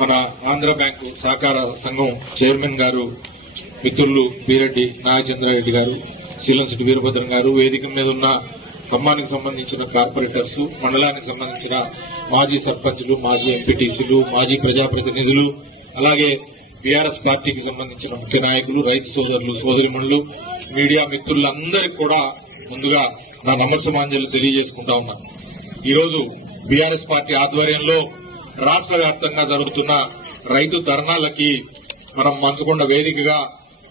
మన ఆంధ్ర బ్యాంకు సహకార సంఘం చైర్మన్ గారు మిత్రులు బీరెడ్డి నాగచంద్రారెడ్డి గారు శీలంశెట్టి వీరభద్రం గారు వేదిక మీద ఉన్న ఖమ్మానికి సంబంధించిన కార్పొరేటర్స్ మండలానికి సంబంధించిన మాజీ సర్పంచ్లు మాజీ ఎంపీటీసీలు మాజీ ప్రజాప్రతినిధులు అలాగే బీఆర్ఎస్ పార్టీకి సంబంధించిన ముఖ్య నాయకులు రైతు సోదరులు సోదరిమణులు మీడియా మిత్రులందరికీ కూడా ముందుగా నా నమస్సమాంజలు తెలియజేసుకుంటా ఉన్నా. ఈరోజు బీఆర్ఎస్ పార్టీ ఆధ్వర్యంలో రాష్ట్ర వ్యాప్తంగా జరుగుతున్న రైతు ధర్నాలకి మనం మంచుకొండ వేదికగా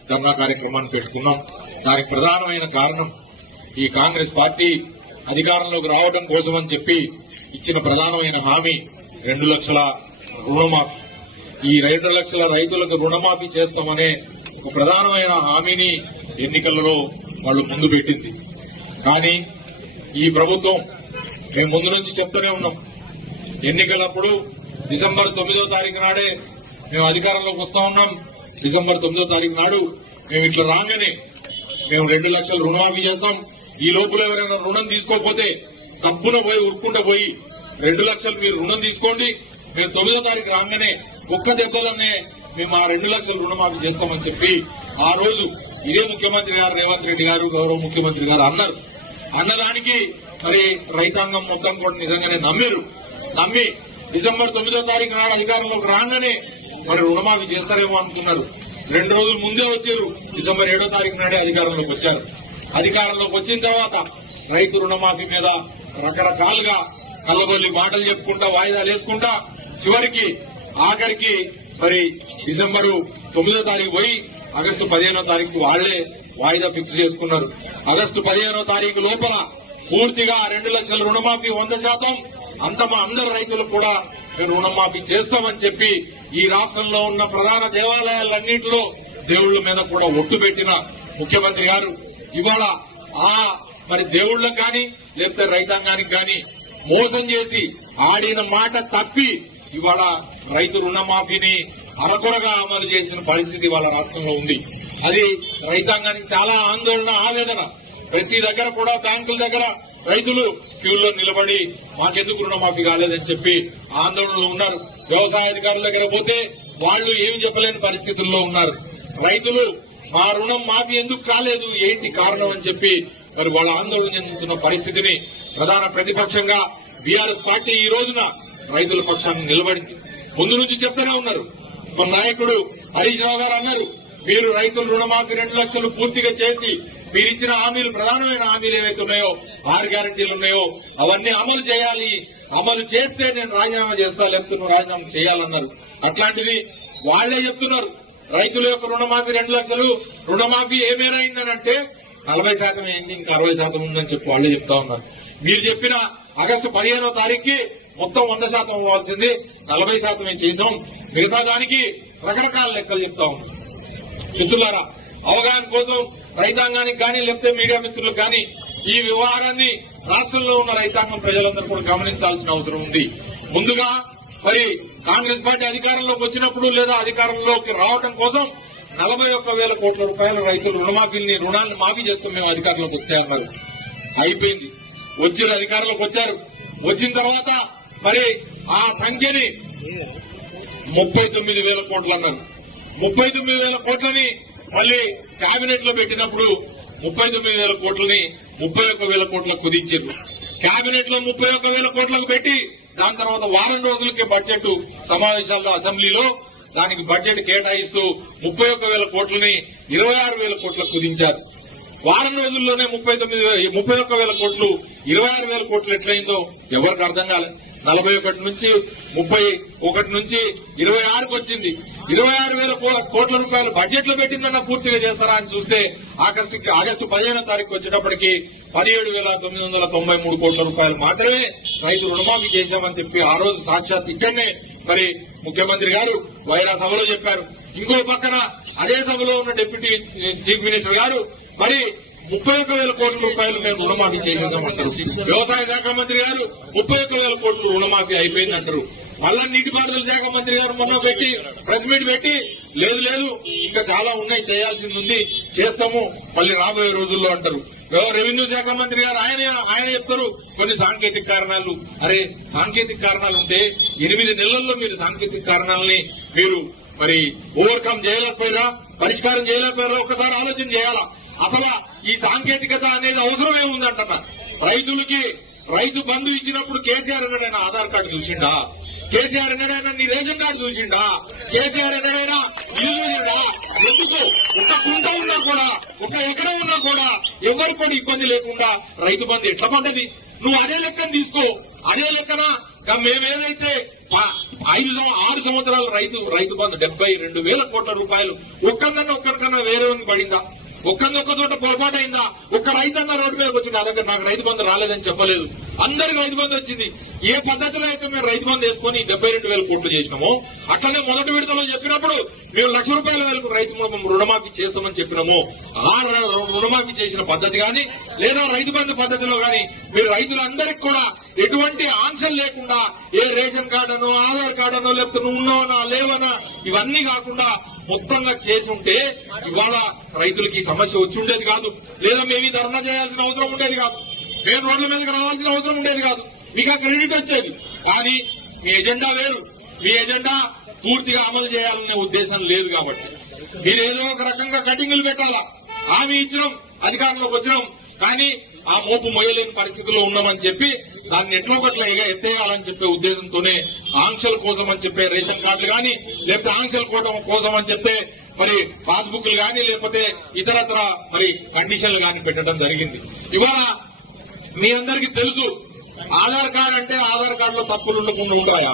ధర్నా కార్యక్రమాన్ని పెట్టుకున్నాం. దానికి ప్రధానమైన కారణం ఈ కాంగ్రెస్ పార్టీ అధికారంలోకి రావడం కోసం అని చెప్పి ఇచ్చిన ప్రధానమైన హామీ రెండు లక్షల రుణమాఫీ. ఈ రెండు లక్షల రైతులకు రుణమాఫీ చేస్తామనే ఒక ప్రధానమైన హామీని ఎన్నికలలో వాళ్ళు ముందు పెట్టింది. కానీ ఈ ప్రభుత్వం మేము ముందు నుంచి చెప్తూనే ఉన్నాం. ఎన్నికలప్పుడు డిసెంబర్ తొమ్మిదో తారీఖు నాడే మేము అధికారంలోకి వస్తా ఉన్నాం. డిసెంబర్ తొమ్మిదో తారీఖు నాడు మేము ఇట్లా రాగానే మేము రెండు లక్షలు రుణమాఫీ చేస్తాం. ఈ లోపల ఎవరైనా రుణం తీసుకోకపోతే తప్పున పోయి ఉరుక్కుంటూ పోయి రెండు లక్షలు మీరు రుణం తీసుకోండి. మేము తొమ్మిదో తారీఖు రాగానే ఒక్క దెబ్బలనే మేము ఆ రెండు లక్షలు రుణమాఫీ చేస్తామని చెప్పి ఆ రోజు ఇదే ముఖ్యమంత్రి గారు రేవంత్ రెడ్డి గారు గౌరవ ముఖ్యమంత్రి గారు అన్నారు. అన్నదానికి మరి రైతాంగం మొత్తం కూడా నిజంగానే నమ్మారు. నమ్మి డిసెంబర్ తొమ్మిదో తారీఖు నాడు అధికారంలోకి రాగానే మరి రుణమాఫీ చేస్తారేమో అనుకున్నారు. రెండు రోజుల ముందే వచ్చారు. డిసెంబర్ ఏడో తారీఖు నాడే అధికారంలోకి వచ్చారు. అధికారంలోకి వచ్చిన తర్వాత రైతు రుణమాఫీ మీద రకరకాలుగా కళ్ళగొల్లి మాటలు చెప్పుకుంటా వాయిదాలు వేసుకుంటా చివరికి ఆఖరికి మరి డిసెంబరు తొమ్మిదో తారీఖు పోయి ఆగస్టు పదిహేనో తారీఖు వాళ్ళే వాయిదా ఫిక్స్ చేసుకున్నారు. ఆగస్టు పదిహేనో తారీఖు లోపల పూర్తిగా రెండు లక్షల రుణమాఫీ వంద శాతం అంత మా అందరు రైతులకు కూడా మేము రుణమాఫీ చేస్తామని చెప్పి ఈ రాష్ట్రంలో ఉన్న ప్రధాన దేవాలయాలన్నింటిలో దేవుళ్ళ మీద కూడా ఒట్టు పెట్టిన ముఖ్యమంత్రి గారు. ఇవాళ ఆ మరి దేవుళ్ళకు కానీ లేకపోతే రైతాంగానికి కానీ మోసం చేసి ఆడిన మాట తప్పి ఇవాళ రైతు రుణమాఫీని అరకొరగా అమలు చేసిన పరిస్థితి వాళ్ళ రాష్ట్రంలో ఉంది. అది రైతాంగానికి చాలా ఆందోళన ఆవేదన. ప్రతి దగ్గర కూడా బ్యాంకుల దగ్గర రైతులు క్యూల్లో నిలబడి మాకెందుకు రుణమాఫీ కాలేదని చెప్పి ఆందోళనలో ఉన్నారు. వ్యవసాయ అధికారుల దగ్గర పోతే వాళ్ళు ఏమి చెప్పలేని పరిస్థితుల్లో ఉన్నారు. రైతులు మా రుణం మాఫీ ఎందుకు కాలేదు? ఏంటి కారణం? అని చెప్పి మరి వాళ్ళ ఆందోళన చెందుతున్న పరిస్థితిని ప్రధాన ప్రతిపక్షంగా బీఆర్ఎస్ పార్టీ ఈ రోజున రైతుల పక్షాన్ని నిలబడింది. ముందు నుంచి చెప్తూనే ఉన్నారు. మన నాయకుడు హరీష్ రావు గారు అన్నారు మీరు రైతుల రుణమాఫీ రెండు లక్షలు పూర్తిగా చేసి మీరు ఇచ్చిన హామీలు ప్రధానమైన హామీలు ఏవైతే ఉన్నాయో ఆరు గ్యారంటీలు ఉన్నాయో అవన్నీ అమలు చేయాలి. అమలు చేస్తే నేను రాజీనామా చేస్తా లేకపోతే నువ్వు రాజీనామా చేయాలన్నారు. అట్లాంటిది వాళ్ళే చెప్తున్నారు. రైతుల యొక్క రుణమాఫీ రెండు లక్షలు రుణమాఫీ ఏమేనా అయిందనంటే నలభై శాతం అయింది ఇంకా అరవై శాతం ఉందని చెప్పి వాళ్ళే చెప్తా ఉన్నారు. మీరు చెప్పిన ఆగస్టు పదిహేనో తారీఖుకి మొత్తం వంద శాతం అవ్వాల్సింది నలభై శాతమే చేసాం. మిగతా దానికి రకరకాల లెక్కలు చెప్తా ఉన్నాం మిత్రులారా అవగాహన కోసం రైతాంగానికి కానీ లేకపోతే మీడియా మిత్రులకు కానీ ఈ వ్యవహారాన్ని రాష్ట్రంలో ఉన్న రైతాంగం ప్రజలందరూ కూడా గమనించాల్సిన అవసరం ఉంది. ముందుగా మరి కాంగ్రెస్ పార్టీ అధికారంలోకి వచ్చినప్పుడు లేదా అధికారంలోకి రావడం కోసం నలభై ఒక్క వేల కోట్ల రూపాయల రైతులు రుణమాఫీని రుణాలను మాఫీ చేస్తాం మేము అధికారంలోకి వస్తే అన్నారు. అయిపోయింది. వచ్చిన అధికారంలోకి వచ్చారు. వచ్చిన తర్వాత మరి ఆ సంఖ్యని ముప్పై తొమ్మిది వేల కోట్లు అన్నారు. ముప్పై తొమ్మిది వేల కోట్లని మళ్ళీ కేబినెట్లో పెట్టినప్పుడు ముప్పై తొమ్మిది వేల కోట్లని ముప్పై ఒక్క వేల కోట్లకు కుదించారు. కేబినెట్లో ముప్పై ఒక్క వేల కోట్లకు పెట్టి దాని తర్వాత వారం రోజులకే బడ్జెట్ సమావేశాల్లో అసెంబ్లీలో దానికి బడ్జెట్ కేటాయిస్తూ ముప్పై ఒక్క వేల కోట్లని ఇరవై ఆరు వేల కోట్లకు కుదించారు. వారం రోజుల్లోనే ముప్పై తొమ్మిది ముప్పై ఒక్క వేల కోట్లు ఇరవై ఆరు వేల కోట్లు ఎట్లయిందో ఎవరికి అర్థం కాలేదు నలభై ఒకటి నుంచి ముప్పై ఒకటి నుంచి ఇరవై ఆరుకు వచ్చింది. ఇరవై ఆరు వేల కోట్ల రూపాయలు బడ్జెట్లో పెట్టిందన్న పూర్తిగా చేస్తారా అని చూస్తే ఆగస్టు ఆగస్టు పదిహేనో తారీఖు వచ్చేటప్పటికి పదిహేడు వేల తొమ్మిది వందల తొంభై మూడు కోట్ల రూపాయలు మాత్రమే రైతు రుణమాఫీ చేశామని చెప్పి ఆ రోజు సాక్షాత్ ఇక్కడనే మరి ముఖ్యమంత్రి గారు వైరా సభలో చెప్పారు. ఇంకో పక్కన అదే సభలో ఉన్న డిప్యూటీ చీఫ్ మినిస్టర్ గారు మరి ముప్పై ఒక్క వేల కోట్ల రూపాయలు మేము రుణమాఫీ చేసేసామంటారు. వ్యవసాయ శాఖ మంత్రి గారు ముప్పై ఒక్క వేల కోట్లు రుణమాఫీ అయిపోయిందంటారు. మళ్ళా నీటిపారుదల శాఖ మంత్రి గారు మొన్న పెట్టి ప్రెస్ మీట్ పెట్టి లేదు లేదు ఇంకా చాలా ఉన్నాయి చేయాల్సింది ఉంది చేస్తాము మళ్ళీ రాబోయే రోజుల్లో అంటారు. రెవెన్యూ శాఖ మంత్రి గారు ఆయన ఆయన చెప్తారు కొన్ని సాంకేతిక కారణాలు. అరే సాంకేతిక కారణాలు ఉంటే ఎనిమిది నెలల్లో మీరు సాంకేతిక కారణాలని మీరు మరి ఓవర్కమ్ చేయలేకపోయారా పరిష్కారం చేయలేకపోయారా ఒకసారి ఆలోచన చేయాలా? అసలు ఈ సాంకేతికత అనేది అవసరమే ఉందంటున్నా రైతులకి రైతు బంధు ఇచ్చినప్పుడు కేసీఆర్ ఎన్నడైనా ఆధార్ కార్డు చూసిండా? కేసీఆర్ ఎన్నడైనా నీ రేషన్ కార్డు చూసిండా? కేసీఆర్ ఎన్నడైనా ఇల్లు చూసిండా ఎందుకు? ఒక కుంట ఉన్నా కూడా ఒక ఎకరం ఉన్నా కూడా ఎవరికి కూడా ఇబ్బంది లేకుండా రైతు బంధు ఎట్లా పడ్డది? నువ్వు అదే లెక్కన తీసుకో. అదే లెక్కన మేమేదైతే ఐదు ఆరు సంవత్సరాలు రైతు రైతు బంధు డెబ్బై రెండు వేల కోట్ల రూపాయలు ఒక్కరికన్నా ఒక్కరికన్నా వేరే ఉంది పడిందా? ఒక్కంది చోట పొరపాటు అయిందా ఒక్క రైతన్న రోడ్డు మీద వచ్చి నా దగ్గర నాకు రైతు బంధు రాలేదని చెప్పలేదు. అందరికి రైతు బంధు వచ్చింది. ఏ పద్ధతిలో అయితే మేము రైతు బంధు వేసుకొని డెబ్బై రెండు వేల కోట్లు చేసినాము అట్లనే మొదటి విడతలో చెప్పినప్పుడు మేము లక్ష రూపాయల వేలకు రైతు రుణమాఫీ చేస్తామని చెప్పినాము. ఆ రుణమాఫీ చేసిన పద్ధతి గాని లేదా రైతు బంధు పద్ధతిలో గాని మీరు రైతులందరికీ కూడా ఎటువంటి ఆన్సర్ లేకుండా ఏ రేషన్ కార్డు అనో ఆధార్ కార్డు అనో లేకపోతే నువ్వు ఉన్నావనా లేవనా ఇవన్నీ కాకుండా మొత్తంగా చేసి ఉంటే ఇవాళ రైతులకి ఈ సమస్య వచ్చి ఉండేది కాదు. లేదా మేము ధర్నా చేయాల్సిన అవసరం ఉండేది కాదు. మేము రోడ్ల మీదకి రావాల్సిన అవసరం ఉండేది కాదు. మీకు ఆ క్రెడిట్ వచ్చేది. కానీ మీ ఎజెండా వేరు. మీ ఎజెండా పూర్తిగా అమలు చేయాలనే ఉద్దేశం లేదు కాబట్టి. మీరు ఏదో ఒక రకంగా కటింగులు పెట్టాలా? హామీ ఇచ్చినాం అధికారంలోకి వచ్చినాం. కానీ ఆ మోపు మొయ్యలేని పరిస్థితిలో ఉన్నామని చెప్పి దాన్ని ఎట్లా ఒకట్లా ఇక ఎత్తేయాలని చెప్పే ఉద్దేశంతోనే ఆంక్షల కోసం అని చెప్పే రేషన్ కార్డులు కానీ లేకపోతే ఆంక్షల కోటం కోసం అని చెప్పే మరి పాస్బుక్లు కానీ లేకపోతే ఇతరత్ర మరి కండిషన్లు కానీ పెట్టడం జరిగింది. ఇవాళ మీ అందరికీ తెలుసు ఆధార్ కార్డు అంటే ఆధార్ కార్డులో తప్పులు ఉండకుండా ఉంటాయా?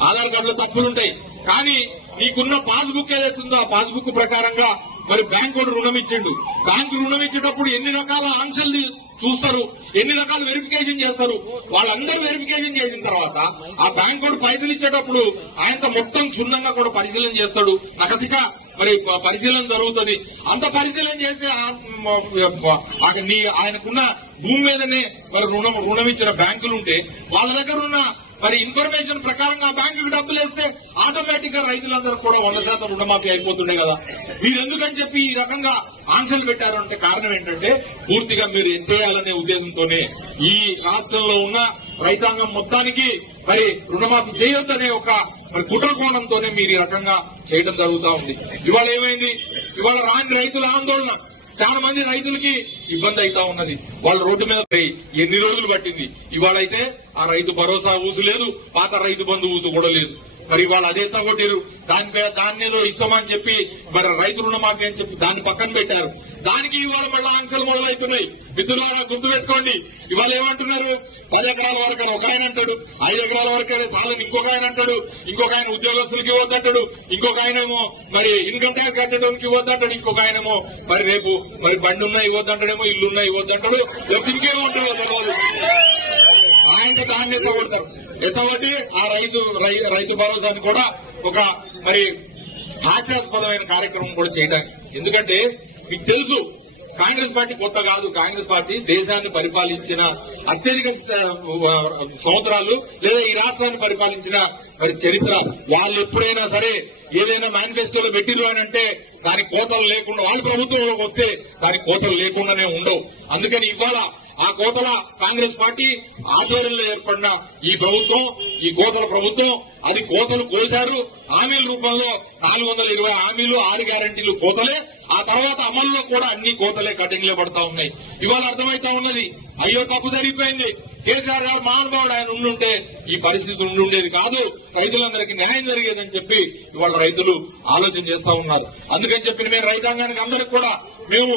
ఆధార్ కార్డులో తప్పులు ఉంటాయి. కానీ నీకున్న పాస్బుక్ ఏదైతుందో ఆ పాస్బుక్ ప్రకారంగా మరి బ్యాంకు రుణం ఇచ్చిండు. బ్యాంకు రుణం ఇచ్చేటప్పుడు ఎన్ని రకాల ఆంక్షలు చూస్తారు. ఎన్ని రకాల వెరిఫికేషన్ చేస్తారు? వాళ్ళందరూ వెరిఫికేషన్ చేసిన తర్వాత ఆ బ్యాంక్ కూడా పైసలు ఇచ్చేటప్పుడు ఆయనతో మొత్తం క్షుణ్ణంగా కూడా పరిశీలన చేస్తాడు. నకసిక మరి పరిశీలన జరుగుతుంది. అంత పరిశీలన చేసి నీ ఆయనకున్న భూమి మీదనే మరి రుణం రుణం ఇచ్చిన బ్యాంకులు ఉంటే వాళ్ళ దగ్గర ఉన్న మరి ఇన్ఫర్మేషన్ ప్రకారంగా బ్యాంకుకి డబ్బులు వేస్తే ఆటోమేటిక్గా రైతులందరూ కూడా వంద శాతం రుణమాఫీ అయిపోతుండే కదా. మీరు ఎందుకని చెప్పి ఈ రకంగా ఆంక్షలు పెట్టారు అంటే కారణం ఏంటంటే పూర్తిగా మీరు ఎత్తేయాలనే ఉద్దేశంతోనే ఈ రాష్ట్రంలో ఉన్న రైతాంగం మొత్తానికి మరి రుణమాఫీ చేయొద్దనే ఒక మరి కుట్ర మీరు ఈ రకంగా చేయడం జరుగుతూ ఉంది. ఇవాళ ఏమైంది? ఇవాళ రాని రైతుల ఆందోళన. చాలా మంది రైతులకి ఇబ్బంది అవుతా ఉన్నది. వాళ్ళు రోడ్డు మీద పోయి ఎన్ని రోజులు పట్టింది? ఇవాళ అయితే ఆ రైతు భరోసా ఊసు లేదు పాత రైతు బంధు ఊసు కూడా లేదు. మరి వాళ్ళు అదే కొట్టారు దానిపై దాన్ని ఏదో ఇస్తామని చెప్పి మరి రైతు రుణమాఫీ అని చెప్పి దాన్ని పక్కన పెట్టారు. దానికి ఇవాళ మళ్ళీ ఆంక్షలు మొదలవుతున్నాయి. మిత్రులారా గుర్తు పెట్టుకోండి ఇవాళ ఏమంటున్నారు? పది ఎకరాల వరకు ఒక ఆయన అంటాడు. ఐదు ఎకరాల వరకు సాలని ఇంకొక ఆయన అంటాడు. ఇంకొక ఆయన ఉద్యోగస్తులకి ఇవ్వద్దంటాడు ఇంకొక ఆయన ఏమో మరి ఇన్కమ్ ట్యాక్స్ కట్టడానికి ఇవ్వద్దంటాడు ఇంకొక ఆయనేమో మరి రేపు మరి బండి ఉన్నా ఇవ్వద్దంటాడేమో ఇల్లున్నా ఇవ్వద్దు ఇవ్వద్దంటాడు లేకపోతే ఇంకేముంటాడో తెలియదు ఆయనకి దాన్ని ఎత్తగొడతారు ఎంతబట్టి ఆ రైతు రై- రైతు భరోసాని కూడా ఒక మరి హాస్యాస్పదమైన కార్యక్రమం కూడా చేయడానికి ఎందుకంటే మీకు తెలుసు కాంగ్రెస్ పార్టీ కొత్త కాదు. కాంగ్రెస్ పార్టీ దేశాన్ని పరిపాలించిన అత్యధిక సంవత్సరాలు లేదా ఈ రాష్ట్రాన్ని పరిపాలించిన మరి చరిత్ర. వాళ్ళు ఎప్పుడైనా సరే ఏదైనా మేనిఫెస్టోలో పెట్టిరు అని అంటే దాని కోతలు లేకుండా వాళ్ళ ప్రభుత్వం వస్తే దాని కోతలు లేకుండానే ఉండవు. అందుకని ఇవాళ ఆ కోతల కాంగ్రెస్ పార్టీ ఆధ్వర్యంలో ఏర్పడిన ఈ ప్రభుత్వం ఈ కోతల ప్రభుత్వం అది కోతలు కోశారు. హామీల రూపంలో నాలుగు వందల ఇరవై హామీలు ఆరు గ్యారంటీలు కోతలే. ఆ తర్వాత అమల్లో కూడా అన్ని కోతలే కటింగ్లే పడతా ఉన్నాయి. ఇవాళ అర్థమైతా ఉన్నది అయ్యో తప్పు జరిగిపోయింది. కేసీఆర్ గారు మహానుభావుడు ఆయన ఉండుంటే ఈ పరిస్థితి ఉండుండేది కాదు. రైతులందరికీ న్యాయం జరిగేదని చెప్పి ఇవాళ రైతులు ఆలోచన చేస్తా ఉన్నారు. అందుకని చెప్పి మేము రైతాంగానికి అందరికి కూడా మేము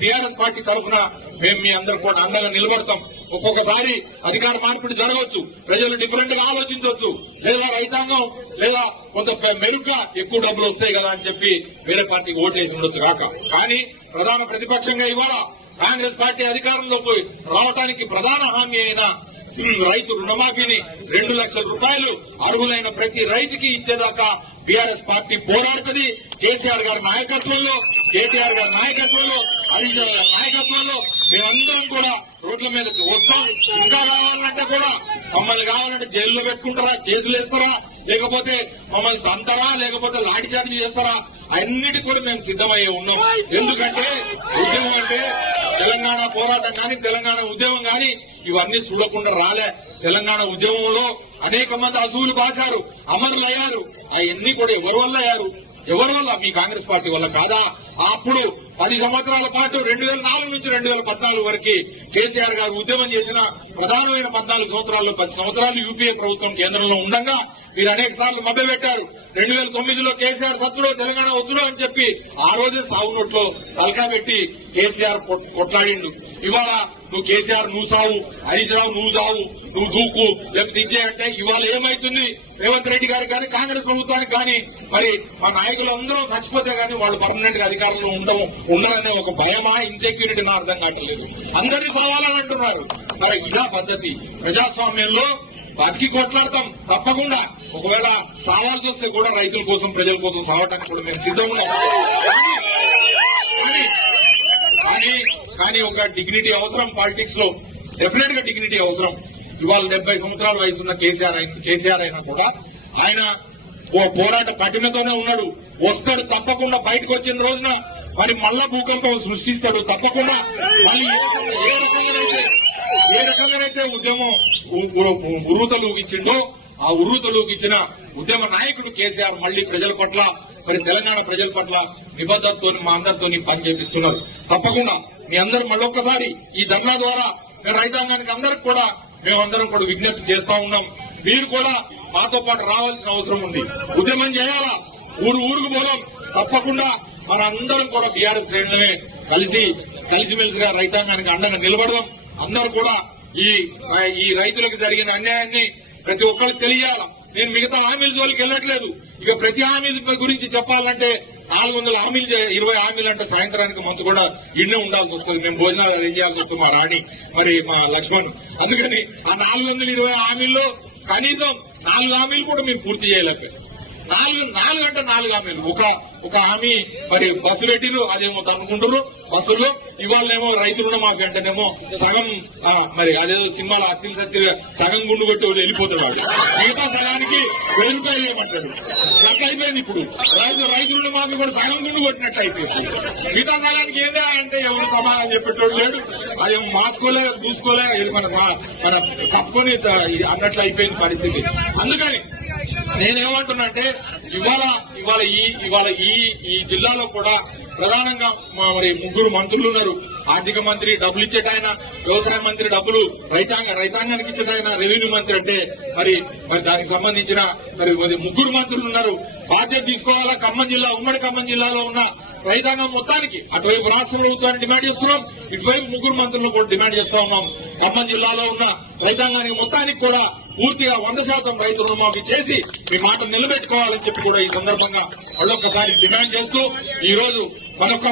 టీఆర్ఎస్ పార్టీ తరఫున మేము మీ అందరు కూడా అండగా నిలబడతాం. ఒక్కొక్కసారి అధికార మార్పిడి జరగవచ్చు. ప్రజలు డిఫరెంట్గా ఆలోచించవచ్చు. లేదా రైతాంగం లేదా కొంత మెరుగ్గా ఎక్కువ డబ్బులు వస్తాయి కదా అని చెప్పి వేరే పార్టీకి ఓటేసి ఉండొచ్చు కాక. కానీ ప్రధాన ప్రతిపక్షంగా ఇవాళ కాంగ్రెస్ పార్టీ అధికారంలోకి రావడానికి ప్రధాన హామీ అయిన రైతు రుణమాఫీని రెండు లక్షల రూపాయలు అర్హులైన ప్రతి రైతుకి ఇచ్చేదాకా బీఆర్ఎస్ పార్టీ పోరాడుతుంది. కేసీఆర్ గారి నాయకత్వంలో కేటీఆర్ గారి నాయకత్వంలో హరీష్ నాయకత్వంలో మేమందరం కూడా రోడ్ల మీదకి వస్తాం. ఇంకా కావాలంటే కూడా మమ్మల్ని కావాలంటే జైల్లో పెట్టుకుంటారా కేసులు వేస్తారా లేకపోతే మమ్మల్ని తంతరా లేకపోతే లాఠీచార్జి చేస్తారా అన్నిటి కూడా మేము సిద్ధమయ్యే ఉన్నాం. ఎందుకంటే ఉద్యమం అంటే తెలంగాణ పోరాటం కానీ తెలంగాణ ఉద్యమం కానీ ఇవన్నీ చూడకుండా రాలే. తెలంగాణ ఉద్యమంలో అనేక మంది అసూలు బాశారు అమరులయ్యారు. అవన్నీ కూడా ఎవరి వల్ల అయ్యారు? ఎవరి వల్ల? మీ కాంగ్రెస్ పార్టీ వల్ల కాదా? అప్పుడు పది సంవత్సరాల పాటు రెండు వేల నాలుగు నుంచి రెండు వేల పద్నాలుగు వరకు కేసీఆర్ గారు ఉద్యమం చేసిన ప్రధానమైన పద్నాలుగు సంవత్సరాల్లో పది సంవత్సరాలు యూపీఏ ప్రభుత్వం కేంద్రంలో ఉండగా మీరు అనేక సార్లు మభ్యపెట్టారు. రెండు వేల తొమ్మిదిలో కేసీఆర్ సత్తులో తెలంగాణ వచ్చుడో అని చెప్పి ఆ రోజే సాగు నోట్లో తలకా పెట్టి కేసీఆర్ కొట్- కొట్లాడిండు. ఇవాళ నువ్వు కేసీఆర్ నువ్వు సావు హరీష్ రావు నువ్వు సావు నువ్వు దూకు లేకపోతే ఇచ్చే అంటే ఇవాళ ఏమైతుంది? రేవంత్ రెడ్డి గారికి కానీ కాంగ్రెస్ ప్రభుత్వానికి కానీ మరి మా నాయకులు అందరూ చచ్చిపోతే గానీ వాళ్ళు పర్మనెంట్గా అధికారంలో ఉండము ఉండరనే ఒక భయమా ఇన్సెక్యూరిటీ నా అర్థం కావట్లేదు అందరినీ సవాలని అంటున్నారు. మరి ఇదా పద్ధతి. ప్రజాస్వామ్యంలో బతికి కొట్లాడతాం తప్పకుండా. ఒకవేళ సావాల్సి వస్తే కూడా రైతుల కోసం ప్రజల కోసం సావటానికి కూడా మేము సిద్ధంగా ఉన్నాం. కానీ కానీ ఒక డిగ్నిటీ అవసరం పాలిటిక్స్లో డెఫినెట్గా డిగ్నిటీ అవసరం. ఇవాళ డెబ్బై సంవత్సరాల వయసు ఉన్న కేసీఆర్ అయిన కేసీఆర్ అయినా కూడా ఆయన ఓ పోరాట పటిమతోనే ఉన్నాడు. వస్తాడు తప్పకుండా బయటకు వచ్చిన రోజున మరి మళ్ళా భూకంపం సృష్టిస్తాడు తప్పకుండా. మళ్ళీ ఏ- రకంగానైతే ఏ రకంగానైతే ఉద్యమం ఉ- ఆ ఉర్రూతలు ఉద్యమ నాయకుడు కేసీఆర్ మళ్ళీ ప్రజల పట్ల మరి తెలంగాణ ప్రజల పట్ల నిబద్ధతతో మా అందరితో పని చేపిస్తున్నారు తప్పకుండా మీ అందరు మళ్ళొక్కసారి ఈ ధర్నా ద్వారా మేము రైతాంగానికి అందరికి కూడా మేమందరం కూడా విజ్ఞప్తి చేస్తా ఉన్నాం. మీరు కూడా మాతో పాటు రావాల్సిన అవసరం ఉంది. ఉద్యమం చేయాలా? ఊరు ఊరుకు పోదాం. తప్పకుండా మన అందరం కూడా బీఆర్ఎస్ శ్రేణులనే కలిసి కలిసిమెలిసిగా రైతాంగానికి అండగా నిలబడదాం. అందరూ కూడా ఈ ఈ రైతులకు జరిగిన అన్యాయాన్ని ప్రతి ఒక్కరికి తెలియాల? నేను మిగతా హామీల జోలికి వెళ్ళట్లేదు. ఇక ప్రతి హామీ గురించి చెప్పాలంటే నాలుగు వందల హామీలు ఇరవై హామీలు అంటే సాయంత్రానికి మంచు కూడా ఇన్నే ఉండాల్సి వస్తుంది. మేము భోజనాలు అరేంజ్ చేయాల్సి వస్తుంది మా రాణి మరి మా లక్ష్మణ్. అందుకని ఆ నాలుగు వందల ఇరవై హామీల్లో కనీసం నాలుగు హామీలు కూడా మీరు పూర్తి చేయలేకపోయారు నాలుగు నాలుగు అంటే నాలుగు హామీలు. ఒక ఒక హామీ మరి బస్సు పెట్టిరు అదేమో తనుకుంటారు బస్సుల్లో ఇవాళనేమో రైతు రుణమాఫీ అంటేనేమో సగం ఆ, మరి అదేదో సినిమాలో అత్తిలు సత్తి సగం గుండు కొట్టి వాడు వెళ్ళిపోతాడు వాడు మిగతా సగానికి వెయ్యి రూపాయలు ఇవ్వమంటాడు అట్లా అయిపోయింది ఇప్పుడు. రైతు రైతు రుణమాఫీ కూడా సగం గుండు కొట్టినట్టు అయిపోయింది. మిగతా సగానికి ఏందా అంటే ఎవరు సమాధానం చెప్పేటోడు లేడు. అదేమో మార్చుకోలే చూసుకోలే ఇది మన మన తప్పుకొని అన్నట్లు అయిపోయింది పరిస్థితి. అందుకని నేనేమంటున్నా అంటే ఇవాళ ఇవాళ ఈ ఇవాళ ఈ ఈ జిల్లాలో కూడా ప్రధానంగా మా- మరి ముగ్గురు మంత్రులు ఉన్నారు. ఆర్థిక మంత్రి డబ్బులు ఇచ్చేటాయన వ్యవసాయ మంత్రి డబ్బులు రైతాంగ రైతాంగానికి ఇచ్చేటాయన రెవెన్యూ మంత్రి అంటే మరి మరి దానికి సంబంధించిన మరి మరి ముగ్గురు మంత్రులు ఉన్నారు. బాధ్యత తీసుకోవాలా? ఖమ్మం జిల్లా ఉమ్మడి ఖమ్మం జిల్లాలో ఉన్న రైతాంగం మొత్తానికి అటువైపు రాష్ట్ర ప్రభుత్వాన్ని డిమాండ్ చేస్తున్నాం. ఇటువైపు ముగ్గురు మంత్రులను కూడా డిమాండ్ చేస్తా ఉన్నాం. ఖమ్మం జిల్లాలో ఉన్న రైతాంగానికి మొత్తానికి కూడా పూర్తిగా వంద శాతం రైతు రుణమాఫీ చేసి మీ మాట నిలబెట్టుకోవాలని చెప్పి కూడా ఈ సందర్భంగా మళ్ళొక్కసారి డిమాండ్ చేస్తూ ఈ రోజు మరొక